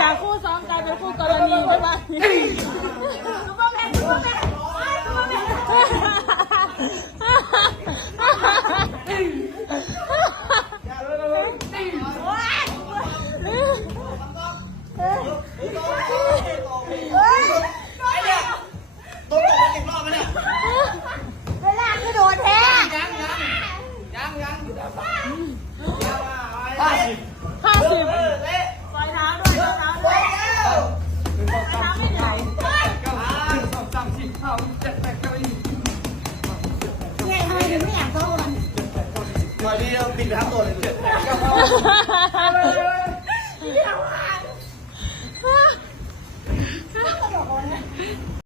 จากคู่ซ้อมกลายเป็นคู่กรณีใช่ไหมเวลาคือโดนแท้50ปล่อยเท้าด้วยเท้าด้วยเท้าไม่ใหญ่เนี่ยทำไมถึงไม่อยากโดน ตอนนี้เราปิดไปทั้งตัวเลย